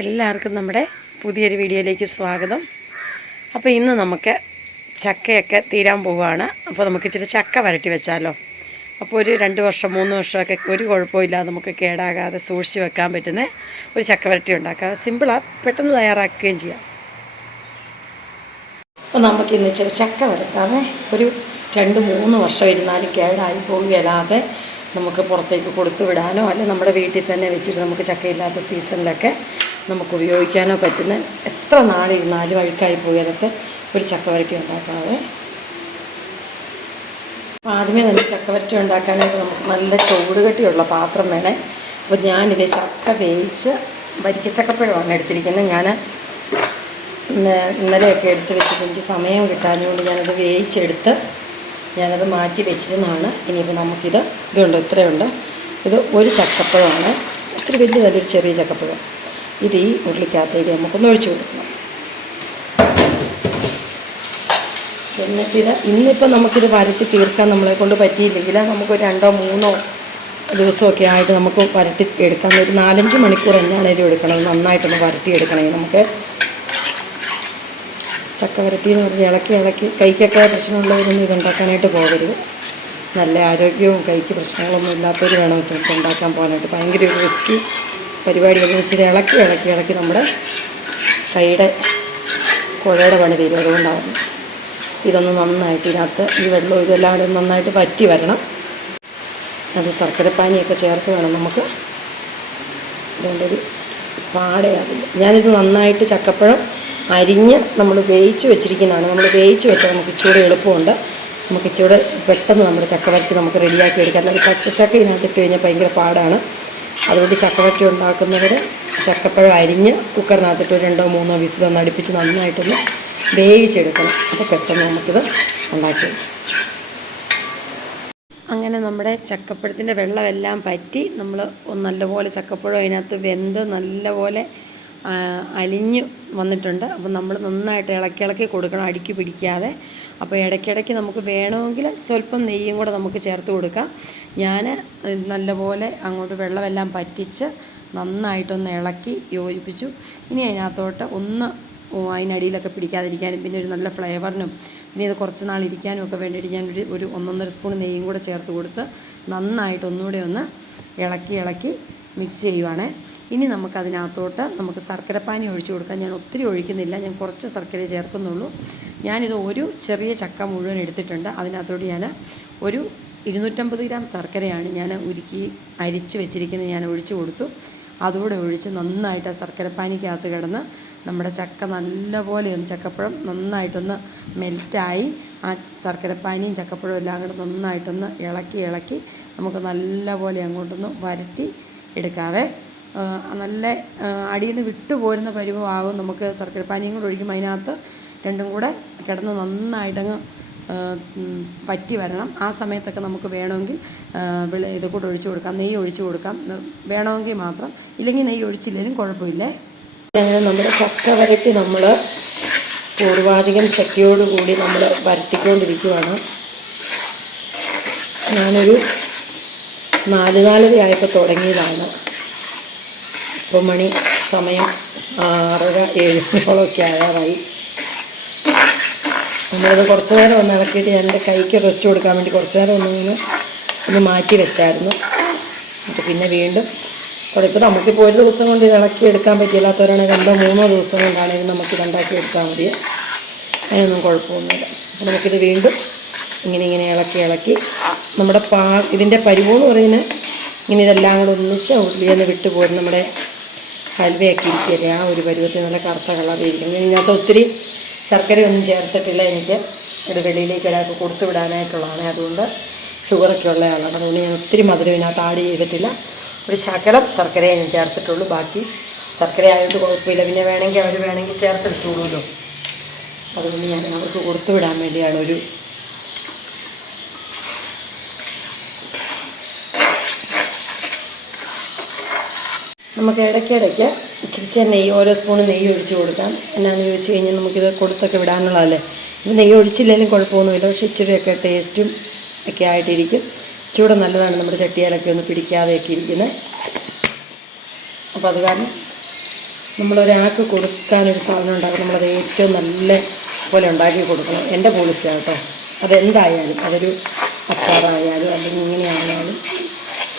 എല്ലാവർക്കും നമ്മുടെ പുതിയൊരു വീഡിയോയിലേക്ക് സ്വാഗതം. അപ്പോൾ ഇന്ന് നമുക്ക് ചക്കയൊക്കെ തീരാൻ പോവുകയാണ്. അപ്പോൾ നമുക്ക് ഇച്ചിരി ചക്ക വരട്ടി വെച്ചാലോ. അപ്പോൾ ഒരു 2 വർഷം 3 വർഷമൊക്കെ ഒരു കുഴപ്പമില്ലാതെ നമുക്ക് കേടാകാതെ സൂക്ഷിച്ച് വെക്കാൻ പറ്റുന്ന ഒരു ചക്ക വരട്ടി ഉണ്ടാക്കാം. സിമ്പിളാണ്, പെട്ടെന്ന് തയ്യാറാക്കുകയും ചെയ്യാം. അപ്പോൾ നമുക്കിന്ന് ഇച്ചിരി ചക്ക വരട്ടാമേ. ഒരു 2-3 വർഷം ഇരുന്നാലും കേടായി പോവുകയല്ലാതെ നമുക്ക് പുറത്തേക്ക് കൊടുത്തു വിടാനോ അല്ലെ നമ്മുടെ വീട്ടിൽ തന്നെ വെച്ചിട്ട് നമുക്ക് ചക്കയില്ലാത്ത സീസണിലൊക്കെ നമുക്ക് ഉപയോഗിക്കാനോ പറ്റുന്ന എത്ര നാളിരുന്നാലും അഴുക്കായി പോയതൊക്കെ ഒരു ചക്ക വരട്ടി ഉണ്ടാക്കാതെ. ആദ്യമേ തന്നെ ചക്ക വരട്ടി ഉണ്ടാക്കാനായിട്ട് നമുക്ക് നല്ല ചൂടുകട്ടിയുള്ള പാത്രം വേണേ. അപ്പോൾ ഞാനിത് ചക്ക വേവിച്ച് വരിക്കച്ചക്കപ്പഴമാണ് എടുത്തിരിക്കുന്നത്. ഞാൻ ഇന്നലെയൊക്കെ എടുത്ത് വെച്ചിട്ട് എനിക്ക് സമയം കിട്ടാഞ്ഞുകൊണ്ട് ഞാനത് വേവിച്ചെടുത്ത് ഞാനത് മാറ്റി വെച്ചിരുന്നതാണ്. ഇനിയിപ്പോൾ നമുക്കിത് ഇതുണ്ട്, ഇത്രയുണ്ട്. ഇത് ഒരു ചക്കപ്പഴമാണ്, ഇത്തിരി വലിയൊരു ചെറിയ ചക്കപ്പഴം. ഇത് ഈ ഉരുളിക്കകത്തേക്ക് നമുക്കൊന്ന് ഒഴിച്ചു കൊടുക്കണം. എന്നിട്ടിത് ഇന്നിപ്പോൾ നമുക്കിത് വരട്ടി തീർക്കാൻ നമ്മളെ കൊണ്ട് പറ്റിയില്ലെങ്കിൽ നമുക്ക് 2-3 ദിവസമൊക്കെ ആയിട്ട് നമുക്ക് വരട്ടി എടുക്കാൻ ഒരു 4-5 മണിക്കൂർ എന്നാണേലും എടുക്കണം. നന്നായിട്ടൊന്ന് വരട്ടി എടുക്കണേ. നമുക്ക് ചക്ക വരട്ടി എന്ന് പറഞ്ഞാൽ ഇളക്കി കൈക്കൊക്കെ പ്രശ്നമുള്ളവരൊന്നും ഇതുണ്ടാക്കാനായിട്ട് പോകരുത്. നല്ല ആരോഗ്യവും കൈക്ക് പ്രശ്നങ്ങളൊന്നും ഇല്ലാത്തവർ വേണം ഇതൊക്കെ ഉണ്ടാക്കാൻ പോകാനായിട്ട്. ഭയങ്കര ഒരു റിസ്കി പരിപാടിയൊന്നും വെച്ചിട്ട് ഇളക്കി നമ്മുടെ കൈയുടെ കുഴയുടെ പണി തീരും. അതുകൊണ്ടാണ് ഇതൊന്ന് നന്നായിട്ട് ഇതിനകത്ത് ഈ വെള്ളവും ഇതെല്ലാം കൂടെ നന്നായിട്ട് വറ്റി വരണം. അത് ശർക്കരപ്പാനിയൊക്കെ ചേർത്ത് വേണം നമുക്ക്. അതുകൊണ്ടൊരു പാടയാവില്ല. ഞാനിത് നന്നായിട്ട് ചക്കപ്പഴം അരിഞ്ഞ് നമ്മൾ വേവിച്ച് വെച്ചിരിക്കുന്നതാണ്. നമ്മൾ വേവിച്ച് വെച്ചാൽ നമുക്ക് ഇച്ചിരി എളുപ്പമുണ്ട്. നമുക്ക് ഇച്ചിരി പെട്ടെന്ന് നമ്മുടെ ചക്കവരട്ടി നമുക്ക് റെഡിയാക്കി എടുക്കാം. അല്ലെങ്കിൽ പച്ചച്ചക്ക ഇതിനകത്തിട്ട് കഴിഞ്ഞാൽ ഭയങ്കര പാടാണ്. അതുകൊണ്ട് ചക്കവരട്ടി ഉണ്ടാക്കുന്നവർ ചക്കപ്പഴം അരിഞ്ഞ് കുക്കറിനകത്തിട്ട് 2-3 വിസിലൊന്ന് അടുപ്പിച്ച് നന്നായിട്ടൊന്ന് വേവിച്ചെടുക്കണം. അപ്പോൾ പെട്ടെന്ന് നമുക്കിത് ഉണ്ടാക്കി വെക്കാം. അങ്ങനെ നമ്മുടെ ചക്കപ്പഴത്തിൻ്റെ വെള്ളമെല്ലാം പറ്റി നമ്മൾ നല്ലപോലെ ചക്കപ്പഴം അതിനകത്ത് വെന്ത് നല്ലപോലെ അലിഞ്ഞ് വന്നിട്ടുണ്ട്. അപ്പം നമ്മൾ നന്നായിട്ട് ഇളക്കി കൊടുക്കണം, അടുക്കി പിടിക്കാതെ. അപ്പോൾ ഇടയ്ക്കിടയ്ക്ക് നമുക്ക് വേണമെങ്കിൽ സ്വല്പം നെയ്യും കൂടെ നമുക്ക് ചേർത്ത് കൊടുക്കാം. ഞാൻ നല്ലപോലെ അങ്ങോട്ട് വെള്ളമെല്ലാം പറ്റിച്ച് നന്നായിട്ടൊന്ന് ഇളക്കി യോജിപ്പിച്ചു. ഇനി അതിനകത്തോട്ട് അതിനടിയിലൊക്കെ പിടിക്കാതിരിക്കാനും പിന്നെ ഒരു നല്ല ഫ്ലേവറിനും പിന്നെ ഇത് കുറച്ച് നാൾ ഇരിക്കാനും ഒക്കെ വേണ്ടിയിട്ട് ഞാൻ ഒരു 1-1.5 സ്പൂൺ നെയ്യും കൂടെ ചേർത്ത് കൊടുത്ത് നന്നായിട്ട് ഒന്നുകൂടെ ഒന്ന് ഇളക്കി മിക്സ് ചെയ്യുവാണേ. ഇനി നമുക്കതിനകത്തോട്ട് നമുക്ക് ശർക്കരപ്പാനി ഒഴിച്ചു കൊടുക്കാം. ഞാൻ ഒത്തിരി ഒഴിക്കുന്നില്ല, ഞാൻ കുറച്ച് ശർക്കരയെ ചേർക്കുന്നുള്ളൂ. ഞാനിത് ഒരു ചെറിയ ചക്ക മുഴുവൻ എടുത്തിട്ടുണ്ട്. അതിനകത്തോട്ട് ഞാൻ ഒരു 250 ഗ്രാം ശർക്കരയാണ് ഞാൻ ഉരുക്കി അരിച്ച് വെച്ചിരിക്കുന്നത്. ഞാൻ ഒഴിച്ചു കൊടുത്തു. അതുകൂടെ ഒഴിച്ച് നന്നായിട്ട് ആ ശർക്കരപ്പാനിക്കകത്ത് കിടന്ന് നമ്മുടെ ചക്ക നല്ലപോലെ ചക്കപ്പഴം നന്നായിട്ടൊന്ന് മെൽറ്റായി ആ ശർക്കരപ്പാനിയും ചക്കപ്പഴവും എല്ലാം കൂടെ നന്നായിട്ടൊന്ന് ഇളക്കി നമുക്ക് നല്ലപോലെ അങ്ങോട്ടൊന്ന് വരട്ടി എടുക്കാവേ. നല്ല അടിയിൽ നിന്ന് വിട്ടുപോരുന്ന പരുവമാകും. നമുക്ക് ശർക്കരപ്പാനിയും കൂടെ ഒഴിക്കുമ്പോൾ അതിനകത്ത് രണ്ടും കൂടെ കിടന്ന് നന്നായിട്ടങ്ങ് പറ്റി വരണം. ആ സമയത്തൊക്കെ നമുക്ക് വേണമെങ്കിൽ ഇത് കൂടെ ഒഴിച്ചു കൊടുക്കാം, നെയ്യ് ഒഴിച്ചു കൊടുക്കാം വേണമെങ്കിൽ മാത്രം. ഇല്ലെങ്കിൽ നെയ്യ് ഒഴിച്ചില്ലെങ്കിലും കുഴപ്പമില്ലേ. അങ്ങനെ നമ്മുടെ ചക്ക വരട്ടി നമ്മൾ പൂർവാധികം ശക്തിയോടുകൂടി നമ്മൾ വരട്ടിക്കൊണ്ടിരിക്കുകയാണ്. ഞാനൊരു 4-4:30 ആയപ്പോൾ തുടങ്ങിയതാണ്. ഇപ്പോൾ മണി സമയം 6:30-7 ആകാറായി. നമ്മളത് കുറച്ച് നേരം ഒന്ന് ഇളക്കിയിട്ട് ഞാൻ എൻ്റെ കൈക്ക് റെസ്റ്റ് കൊടുക്കാൻ വേണ്ടി കുറച്ച് നേരം ഒന്ന് മാറ്റി വെച്ചായിരുന്നു. എന്നിട്ട് പിന്നെ വീണ്ടും ഇപ്പോൾ നമുക്കിപ്പോൾ ഒരു ദിവസം കൊണ്ട് ഇത് ഇളക്കി എടുക്കാൻ പറ്റില്ലാത്തവരാണെങ്കിൽ 2-3 ദിവസം കൊണ്ടാണെങ്കിൽ നമുക്കിത് ഉണ്ടാക്കി എടുത്താൽ മതി. അതിനൊന്നും കുഴപ്പമൊന്നുമില്ല. അപ്പോൾ നമുക്കിത് വീണ്ടും ഇങ്ങനെ ഇളക്കി നമ്മുടെ ഇതിൻ്റെ പരിവെന്ന് പറയുന്നത് ഇങ്ങനെ ഇതെല്ലാം കൂടെ ഒന്നിച്ച് ഉള്ളിയൊന്ന് വിട്ടുപോരും. നമ്മുടെ ഹൽവയൊക്കെ ഇരിക്കല്ലേ ആ ഒരു പരുവത്തിൽ നല്ല കറുത്ത കളറിയിരിക്കും. ഇതിനകത്ത് ഒത്തിരി ശർക്കരയൊന്നും ചേർത്തിട്ടില്ല. എനിക്ക് ഇത് വെളിയിലേക്ക് ഒരാൾക്ക് കൊടുത്തു വിടാനായിട്ടുള്ളതാണ്. അതുകൊണ്ട് ഷുഗറൊക്കെ ഉള്ള ആളാണ്. അതുകൊണ്ട് ഞാൻ ഒത്തിരി മധുരം ഇതിനകത്ത് ആഡ് ചെയ്തിട്ടില്ല. ഒരു ശകലം ശർക്കരയെ ഞാൻ ചേർത്തിട്ടുള്ളൂ. ബാക്കി ശർക്കര ആയതുകൊണ്ട് കുഴപ്പമില്ല. പിന്നെ അവർ വേണമെങ്കിൽ ചേർത്തെടുത്തോളൂല്ലോ. അതുകൊണ്ട് ഞാൻ അവർക്ക് കൊടുത്തു വിടാൻ വേണ്ടിയാണ് നമുക്ക് ഇടയ്ക്കിടയ്ക്ക് ഇച്ചിരി നെയ്യ് ഓരോ സ്പൂണ് നെയ്യ് ഒഴിച്ച് കൊടുക്കാം. എന്നാന്ന് ചോദിച്ചു കഴിഞ്ഞാൽ നമുക്കിത് കൊടുത്തൊക്കെ വിടാനുള്ളതല്ലേ. ഇത് നെയ്യ് ഒഴിച്ചില്ലെങ്കിലും കുഴപ്പമൊന്നുമില്ല. പക്ഷേ ഇച്ചിരിയൊക്കെ ടേസ്റ്റും ഒക്കെ ആയിട്ടിരിക്കും. ചൂട് നല്ലതാണ് നമ്മുടെ ചട്ടിയാലൊക്കെ ഒന്ന് പിടിക്കാതെയൊക്കെ ഇരിക്കുന്നത്. അപ്പോൾ അത് കാരണം നമ്മളൊരാൾക്ക് കൊടുക്കാനൊരു സാധനം ഉണ്ടാകും, നമ്മളത് ഏറ്റവും നല്ല പോലെ ഉണ്ടാക്കി കൊടുക്കണം. എൻ്റെ പോളിസിയാണ് കേട്ടോ. അതെന്തായാലും, അതൊരു അച്ചാറായാലും അല്ലെങ്കിൽ ഇങ്ങനെയായാലും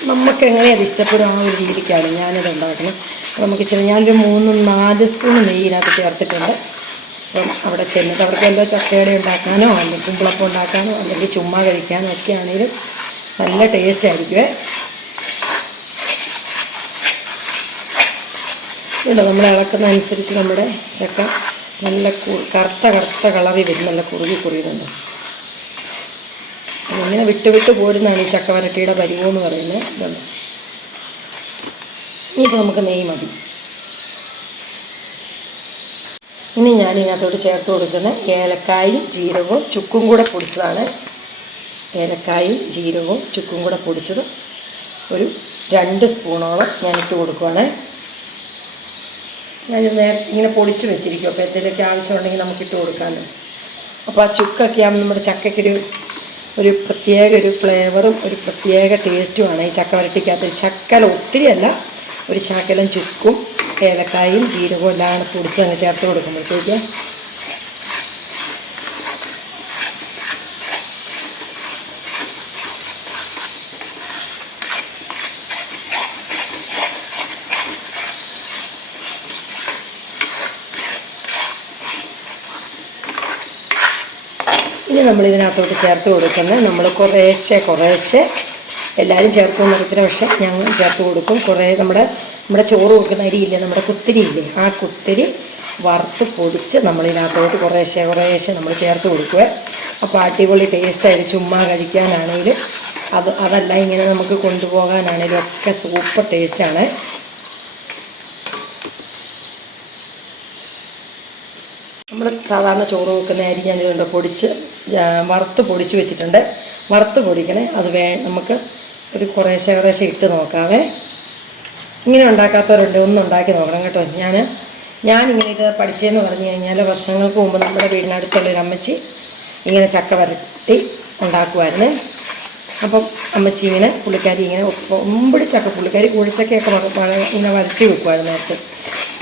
നമുക്ക് എങ്ങനെയത് ഇഷ്ടപ്പെടും ആ ഒരു രീതിക്കാണ് ഞാനത് ഉണ്ടാക്കണം. നമുക്ക് ഞാനൊരു 3-4 സ്പൂൺ നെയ്യ് ഇതിനകത്ത് ചേർത്തിട്ടുണ്ട്. അപ്പം അവിടെ ചെന്നിട്ട് അവർക്ക് എന്തോ ചക്കയുടെ ഉണ്ടാക്കാനോ അല്ലെങ്കിൽ കുമ്പിളപ്പം ഉണ്ടാക്കാനോ അല്ലെങ്കിൽ ചുമ്മാ കഴിക്കാനോ ഒക്കെ ആണെങ്കിലും നല്ല ടേസ്റ്റ് ആയിരിക്കുമേ. ഇവിടെ നമ്മൾ ഇളക്കുന്ന അനുസരിച്ച് നമ്മുടെ ചക്ക നല്ല കറുത്ത കളറിൽ വരും, നല്ല കുറുകുന്നുണ്ട്. ഇങ്ങനെ വിട്ട് പോരുന്നതാണ് ഈ ചക്ക വരട്ടിയുടെ പരിവമെന്ന് പറയുന്നത്. ഇതുണ്ട്. ഇനിയിപ്പോൾ നമുക്ക് നെയ്യ് മതി. ഇനി ഞാൻ ഇതിനകത്തോട്ട് ചേർത്ത് കൊടുക്കുന്ന ഏലക്കായും ജീരകവും ചുക്കും കൂടെ പൊടിച്ചതാണ്. ഏലക്കായും ജീരകവും ചുക്കും കൂടെ പൊടിച്ചത് ഒരു 2 സ്പൂണോളം ഞാനിട്ട് കൊടുക്കുവാണ്. ഞാൻ ഇങ്ങനെ പൊടിച്ച് വെച്ചിരിക്കും. അപ്പോൾ എന്തെങ്കിലുമൊക്കെ ആവശ്യമുണ്ടെങ്കിൽ നമുക്കിട്ട് കൊടുക്കാമല്ലോ. അപ്പോൾ ആ ചുക്കൊക്കെ ആകുമ്പോൾ നമ്മുടെ ചക്കയ്ക്കൊരു പ്രത്യേക ഒരു ഫ്ലേവറും ഒരു പ്രത്യേക ടേസ്റ്റുമാണ് ഈ ചക്ക വരട്ടിക്കകത്ത്. ചക്കല ഒത്തിരിയല്ല, ഒരു ശകലം ചുക്കും ഏലക്കായും ജീരകവും എല്ലാം പൊടിച്ച് അങ്ങ് ചേർത്ത് കൊടുക്കുമ്പോഴത്തേക്ക് ഇനി നമ്മളിതിനകത്തോട്ട് ചേർത്ത് കൊടുക്കുന്നത് നമ്മൾ കുറേശ്ശെ എല്ലാവരും ചേർക്കുമെന്ന് അറിയത്തില്ല, പക്ഷേ ഞങ്ങൾ ചേർത്ത് കൊടുക്കും. നമ്മുടെ ചോറ് വെക്കുന്ന അരിയില്ലേ, നമ്മുടെ കുത്തിരിയില്ലേ, ആ കുത്തിരി വറുത്ത് പൊടിച്ച് നമ്മളിതിനകത്തോട്ട് കുറേശ്ശെ നമ്മൾ ചേർത്ത് കൊടുക്കുക. അപ്പോൾ അടിപൊളി ടേസ്റ്റായിട്ട് ചുമ്മാ കഴിക്കാനാണെങ്കിലും അതല്ല ഇങ്ങനെ നമുക്ക് കൊണ്ടുപോകാനാണെങ്കിലും ഒക്കെ സൂപ്പർ ടേസ്റ്റാണ്. നമ്മൾ സാധാരണ ചോറ് വെക്കുന്ന അരി ഞാൻ ഇതുകൊണ്ട് വറുത്ത് പൊടിച്ച് വെച്ചിട്ടുണ്ട്. വറുത്ത് പൊടിക്കണേ, അത് നമുക്ക് ഒരു കുറേശ്ശെ ഇട്ട് നോക്കാവേ. ഇങ്ങനെ ഉണ്ടാക്കാത്തവരുണ്ട്, ഒന്ന് ഉണ്ടാക്കി നോക്കണം കേട്ടോ. ഞാനിങ്ങനെ ഇത് പഠിച്ചതെന്ന് പറഞ്ഞു കഴിഞ്ഞാൽ വർഷങ്ങൾക്ക് മുമ്പ് നമ്മുടെ വീടിനടുത്തുള്ളൊരു അമ്മച്ചി ഇങ്ങനെ ചക്ക വരട്ടി ഉണ്ടാക്കുമായിരുന്നു. അപ്പം അമ്മച്ചി പുള്ളിക്കാരി ഇങ്ങനെ ഒമ്പടി ചക്ക, പുള്ളിക്കാരി കൂഴിച്ചക്കയൊക്കെ ഇങ്ങനെ വരട്ടി വെക്കുമായിരുന്നു നേരത്തെ,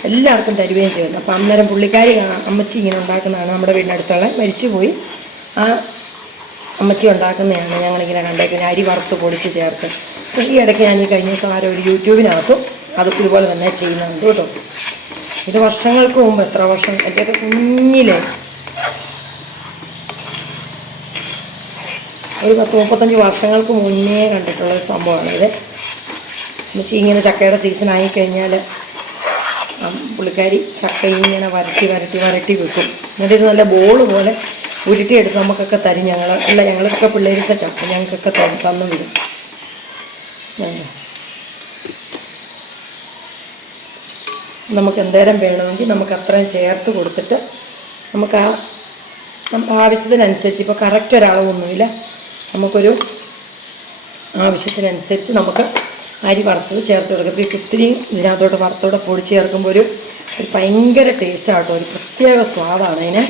എല്ലാവർക്കും തരുകയും ചെയ്യുന്നു. അപ്പം അന്നേരം പുള്ളിക്കാരി അമ്മച്ചി ഇങ്ങനെ ഉണ്ടാക്കുന്നതാണ്. നമ്മുടെ വീടിനടുത്തുള്ള മരിച്ചുപോയി ആ അമ്മച്ചി ഉണ്ടാക്കുന്നതാണ് ഞങ്ങളിങ്ങനെ കണ്ടേക്കുന്നത്, അരി വറുത്ത് പൊടിച്ച് ചേർത്ത്. ഈ ഇടയ്ക്ക് ഞാൻ കഴിഞ്ഞ ദിവസം ഒരു യൂട്യൂബിനകത്തും അത് ഇതുപോലെ തന്നെ ചെയ്യുന്നുണ്ട് കേട്ടോ. ഇത് വർഷങ്ങൾക്ക് മുമ്പ്, എത്ര വർഷം, എൻ്റെയൊക്കെ കുഞ്ഞിലെ ഒരു 10-35 വർഷങ്ങൾക്ക് മുന്നേ കണ്ടിട്ടുള്ള സംഭവമാണിത്. അമ്മച്ചി ഇങ്ങനെ ചക്കയുടെ സീസൺ ആയിക്കഴിഞ്ഞാൽ പുള്ളിക്കാരി ചക്ക ഇങ്ങനെ വരട്ടി വെക്കും. എന്നിട്ട് ഇത് നല്ല ബോള് പോലെ ഉരുട്ടിയെടുത്ത് നമുക്കൊക്കെ തരും. ഞങ്ങളൊക്കെ പിള്ളേർ സെറ്റാണ്, അപ്പോൾ ഞങ്ങൾക്കൊക്കെ തന്നു വിടും. നമുക്ക് എന്തേരം വേണമെങ്കിൽ നമുക്ക് അത്രയും ചേർത്ത് കൊടുത്തിട്ട് നമുക്ക് നമ്മുടെ ആവശ്യത്തിനനുസരിച്ച്, ഇപ്പോൾ കറക്റ്റ് ഒരളവൊന്നുമില്ല, നമുക്കൊരു ആവശ്യത്തിനനുസരിച്ച് നമുക്ക് അരി വറുത്തത് ചേർത്ത് കൊടുക്കുക. ഇപ്പോൾ ഈ കുത്തിരിയും ഇതിനകത്തോട്ട് വറുത്തോടെ പൊടിച്ച് ചേർക്കുമ്പോൾ ഒരു ഭയങ്കര ടേസ്റ്റാട്ടോ, ഒരു പ്രത്യേക സ്വാദാണ് അതിന്.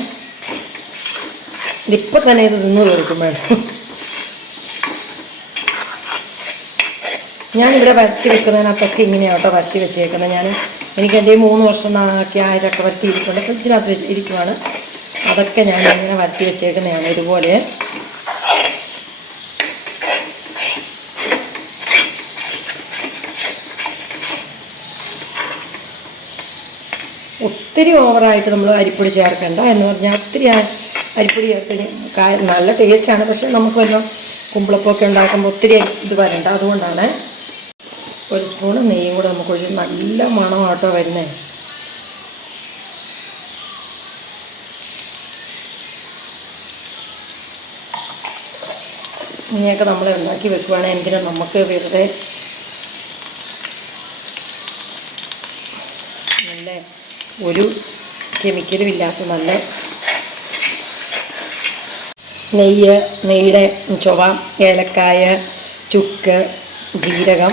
ഇതിപ്പോൾ തന്നെ ഇത് നിന്ന് കൊടുക്കും വേണം. ഞാനിവിടെ വരട്ടി വെക്കുന്നതിനകത്തൊക്കെ ഇങ്ങനെയാട്ടോ വരട്ടി വെച്ചേക്കുന്നത്. എനിക്കെൻ്റെ 3 വർഷം ഒക്കെ ആയ ചക്ക വരട്ടി ഇരിക്കുന്നുണ്ട്, ഫ്രിഡ്ജിനകത്ത് ഇരിക്കുവാണ്. അതൊക്കെ ഞാൻ ഇങ്ങനെ വരട്ടി വെച്ചേക്കുന്നതാണ് ഇതുപോലെ. ഒത്തിരി ഓവറായിട്ട് നമ്മൾ അരിപ്പൊടി ചേർക്കണ്ട എന്ന് പറഞ്ഞാൽ, ഒത്തിരി അരിപ്പൊടി ചേർത്ത് നല്ല ടേസ്റ്റാണ്, പക്ഷെ നമുക്ക് വല്ലതും കുമ്പിളപ്പമൊക്കെ ഉണ്ടാക്കുമ്പോൾ ഒത്തിരി ഇത് വരണ്ട. അതുകൊണ്ടാണ് 1 സ്പൂണ് നെയ്യും കൂടെ നമുക്ക് ഒഴിച്ച്, നല്ല മണമാട്ടോ വരുന്നത്. ഇങ്ങനെയൊക്കെ നമ്മൾ ഉണ്ടാക്കി വെക്കുവാണെങ്കിൽ എന്തിനാ നമുക്ക് വെറുതെ നല്ല ഒരു കെമിക്കലും ഇല്ലാത്ത നല്ല നെയ്യുടെ ചുവ, ഏലക്കായ, ചുക്ക്, ജീരകം,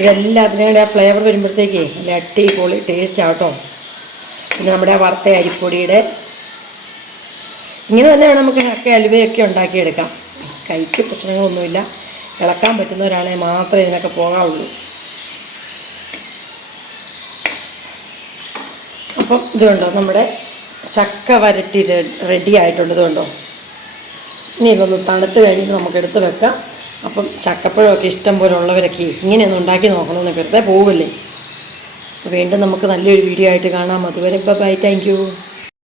ഇതെല്ലാം അതിനുവേണ്ടി ആ ഫ്ലേവർ വരുമ്പോഴത്തേക്കേ നല്ല അടിപൊളി ടേസ്റ്റ് ആട്ടോ. പിന്നെ നമ്മുടെ ആ വറുത്ത അരിപ്പൊടിയുടെ ഇങ്ങനെ തന്നെ വേണം നമുക്ക് ചക്ക അലുവയൊക്കെ ഉണ്ടാക്കിയെടുക്കാം. കൈക്ക് പ്രശ്നങ്ങളൊന്നുമില്ല, ഇളക്കാൻ പറ്റുന്നവരാണെങ്കിൽ മാത്രമേ ഇതിനൊക്കെ പോകാവുള്ളൂ. അപ്പം ഇതുകൊണ്ടോ നമ്മുടെ ചക്ക വരട്ടി റെഡി ആയിട്ടുണ്ട്. ഇതുകൊണ്ടോ. ഇനി ഇതൊന്ന് തണുത്ത് കഴിഞ്ഞിട്ട് നമുക്ക് എടുത്ത് വെക്കാം. അപ്പം ചക്കപ്പഴമൊക്കെ ഇഷ്ടം പോലെ ഉള്ളവരൊക്കെ ഇങ്ങനെയൊന്ന് ഉണ്ടാക്കി നോക്കണമെന്ന് വെറുതെ പോവില്ലേ. വീണ്ടും നമുക്ക് നല്ലൊരു വീഡിയോ ആയിട്ട് കാണാം. അതുവരെ ബൈ. Thank you.